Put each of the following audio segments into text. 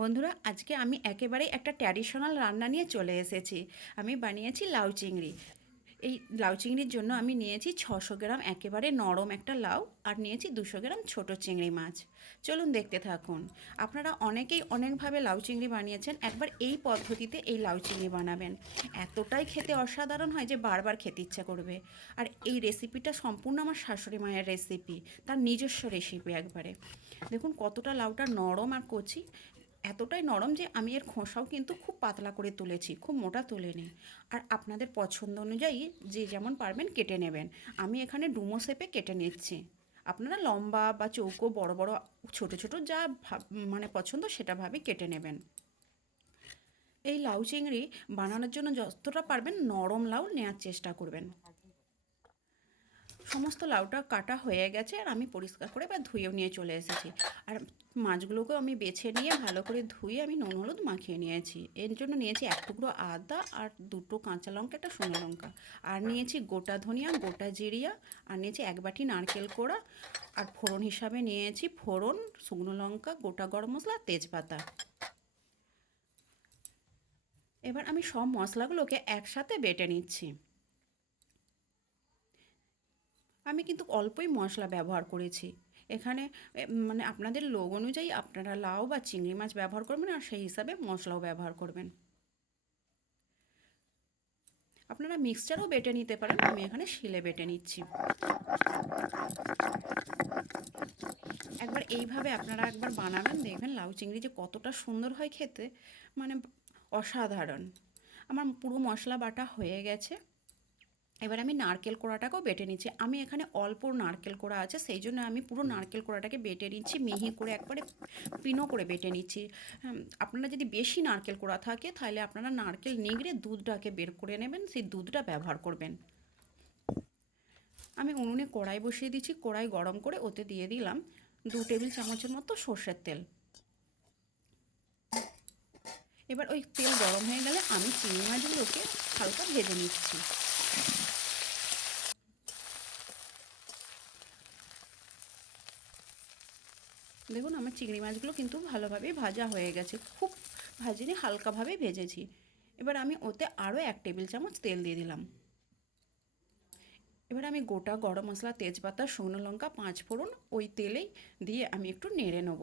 বন্ধুরা, আজকে আমি একেবারেই একটা ট্র্যাডিশনাল রান্না নিয়ে চলে এসেছি। আমি বানিয়েছি লাউ চিংড়ি। এই লাউ চিংড়ির জন্য আমি নিয়েছি 600 গ্রাম একেবারে নরম একটা লাউ, আর নিয়েছি 200 গ্রাম ছোট চিংড়ি মাছ। চলুন দেখতে থাকুন। আপনারা অনেকেই অনেকভাবে লাউ চিংড়ি বানিয়েছেন, একবার এই পদ্ধতিতে এই লাউ চিংড়ি বানাবেন। এতটাই খেতে অসাধারণ হয় যে বারবার খেতে ইচ্ছা করবে। আর এই রেসিপিটা সম্পূর্ণ আমার শাশুড়ি মায়ের রেসিপি, তার নিজস্ব রেসিপি একবারে। দেখুন কতটা লাউটা নরম আর কচি, এতটাই নরম যে আমি এর খোসাও কিন্তু খুব পাতলা করে তুলেছি, খুব মোটা তুলিনি। আর আপনাদের পছন্দ অনুযায়ী যে যেমন পারবেন কেটে নেবেন। আমি এখানে ডুমো শেপে কেটে নিচ্ছি। আপনারা লম্বা বা চৌকো, বড় বড়, ছোট ছোট যা মানে পছন্দ সেটাভাবে কেটে নেবেন। এই লাউ চিংড়ি বানানোর জন্য যতটা পারবেন নরম লাউ নেওয়ার চেষ্টা করবেন। সমস্ত লাউটা কাটা হয়ে গেছে, আর আমি পরিষ্কার করে বা ধুয়েও নিয়ে চলে এসেছি। আর মাছগুলোকেও আমি বেছে নিয়ে ভালো করে ধুয়ে আমি নুন হলুদ মাখিয়ে নিয়েছি। এর জন্য নিয়েছি এক টুকরো আদা আর দুটো কাঁচা লঙ্কা, একটা শুকনো লঙ্কা। আর নিয়েছি গোটা ধনিয়া, গোটা জিরিয়া। আর নিয়েছি এক বাটি নারকেল কোড়া। আর ফোড়ন হিসাবে নিয়েছি ফোড়ন, শুকনো লঙ্কা, গোটা গরম মশলা, তেজপাতা। এবার আমি সব মশলাগুলোকে একসাথে বেটে নিচ্ছি। আমি কিন্তু অল্পই মশলা ব্যবহার করেছি এখানে। মানে আপনাদের লোক অনুযায়ী আপনারা লাউ বা চিংড়ি মাছ ব্যবহার করবেন, আর সেই হিসাবে মশলাও ব্যবহার করবেন। আপনারা মিক্সচারও বেটে নিতে পারেন, আমি এখানে শিলে বেটে নিচ্ছি। একবার এইভাবে আপনারা একবার বানাবেন, দেখবেন লাউ চিংড়ি যে কতটা সুন্দর হয় খেতে, মানে অসাধারণ। আমার পুরো মশলা বাটা হয়ে গেছে। এবার আমি নারকেল কোড়াটাকেও বেটে নিচ্ছি। আমি এখানে অল্প নারকেল কোড়া আছে, সেই জন্য আমি পুরো নারকেল কোড়াটাকে বেটে নিচ্ছি, মিহি করে একবারে পিনো করে বেটে নিচ্ছি। আপনারা যদি বেশি নারকেল কোড়া থাকে তাহলে আপনারা নারকেল নিগড়ে দুধটাকে বের করে নেবেন, সেই দুধটা ব্যবহার করবেন। আমি উনুনে কড়াই বসিয়ে দিচ্ছি, কড়াই গরম করে ওতে দিয়ে দিলাম 2 টেবিল চামচের মতো সর্ষের তেল। এবার ওই তেল গরম হয়ে গেলে আমি চিংড়ি মাছগুলোকে হালকা ভেজে নিচ্ছি। দেখুন আমার চিংড়ি মাছগুলো কিন্তু ভালোভাবেই ভাজা হয়ে গেছে, খুব ভাজিনি, হালকাভাবে ভেজেছি। এবার আমি ওতে আরও 1 টেবিল চামচ তেল দিয়ে দিলাম। এবার আমি গোটা গরম মশলা, তেজপাতা, শুকনো লঙ্কা, 5 ফোড়ন ওই তেলেই দিয়ে আমি একটু নেড়ে নেব।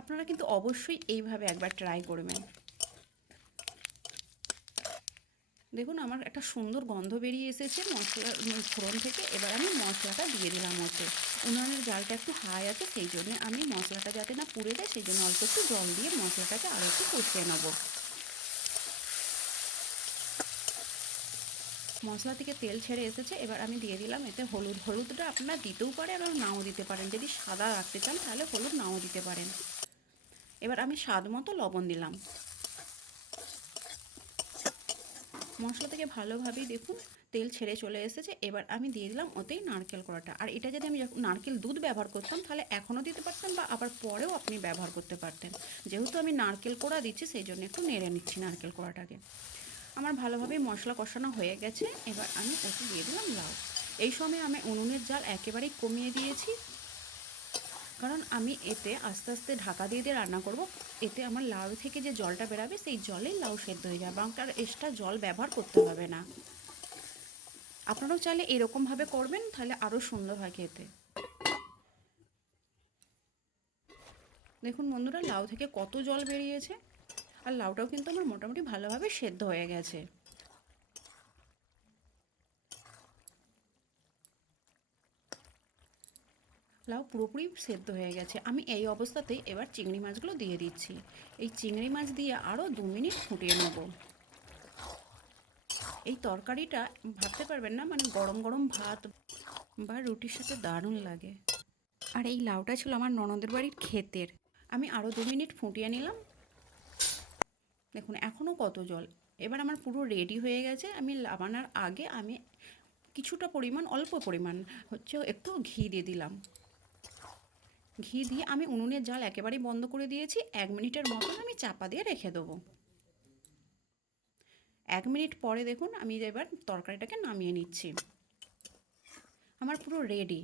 আপনারা কিন্তু অবশ্যই এইভাবে একবার ট্রাই করবেন। দেখুন আমার একটা সুন্দর গন্ধ বেরিয়ে এসেছে মশলার ফোড়ন থেকে। এবার আমি মশলাটা দিয়ে দিলাম ওতে। উনুনের জালটা একটু হাই আছে, সেই জন্য আমি মশলাটা যাতে না পুড়ে যায় সেই জন্য অল্প একটু জল দিয়ে মশলাটাকে আরও একটু কষিয়ে নেব। মশলা থেকে তেল ছেড়ে এসেছে, এবার আমি দিয়ে দিলাম এতে হলুদ। হলুদটা আপনারা দিতেও পারেন এবং নাও দিতে পারেন, যদি সাদা রাখতে চান তাহলে হলুদ নাও দিতে পারেন। এবার আমি স্বাদ মতো লবণ দিলাম। মশলা থেকে ভালোভাবেই দেখুন তেল ছেড়ে চলে এসেছে। এবার আমি দিয়ে দিলাম ওতেই নারকেল কোড়াটা। আর এটা যদি আমি নারকেল দুধ ব্যবহার করতাম তাহলে এখনও দিতে পারতেন বা আবার পরেও আপনি ব্যবহার করতে পারতেন। যেহেতু আমি নারকেল কোড়া দিচ্ছি সেই জন্য একটু নেড়ে নিচ্ছি নারকেল কোড়াটাকে। আমার ভালোভাবেই মশলা কষানো হয়ে গেছে। এবার আমি ওতে দিয়ে দিলাম লাউ। এই সময় আমি উনুনের জাল একেবারেই কমিয়ে দিয়েছি, কারণ আমি এতে আস্তে আস্তে ঢাকা দিয়ে দিয়ে রান্না করব। এতে আমার লাউ থেকে যে জলটা বেরাবে সেই জলেই লাউ সেদ্ধ হয়ে যাবে, এবং তার এক্সট্রা জল ব্যবহার করতে হবে না। আপনারাও চাইলে এরকমভাবে করবেন, তাহলে আরও সুন্দর হয় খেতে। দেখুন বন্ধুরা লাউ থেকে কত জল বেরিয়েছে, আর লাউটাও কিন্তু আমার মোটামুটি ভালোভাবে সেদ্ধ হয়ে গেছে। লাউ পুরোপুরি সেদ্ধ হয়ে গেছে। আমি এই অবস্থাতেই এবার চিংড়ি মাছগুলো দিয়ে দিচ্ছি। এই চিংড়ি মাছ দিয়ে আরও 2 মিনিট ফুটিয়ে নেব। এই তরকারিটা ভাবতে পারবেন না, মানে গরম গরম ভাত বা রুটির সাথে দারুণ লাগে। আর এই লাউটা ছিল আমার ননদের বাড়ির ক্ষেতের। আমি আরও 2 মিনিট ফুটিয়ে নিলাম। দেখুন এখনও কত জল। এবার আমার পুরো রেডি হয়ে গেছে। আমি নামানোর আগে আমি কিছুটা পরিমাণ, অল্প পরিমাণ হচ্ছে একটু ঘি দিয়ে দিলাম। ঘি দিয়ে আমি উনুনের জাল একেবারেই বন্ধ করে দিয়েছি। 1 মিনিটের মতন আমি চাপা দিয়ে রেখে দেবো। 1 মিনিট পরে দেখুন আমি এবার তরকারিটাকে নামিয়ে নিচ্ছি। আমার পুরো রেডি।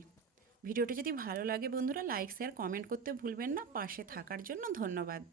ভিডিওটি যদি ভালো লাগে বন্ধুরা লাইক শেয়ার কমেন্ট করতে ভুলবেন না। পাশে থাকার জন্য ধন্যবাদ।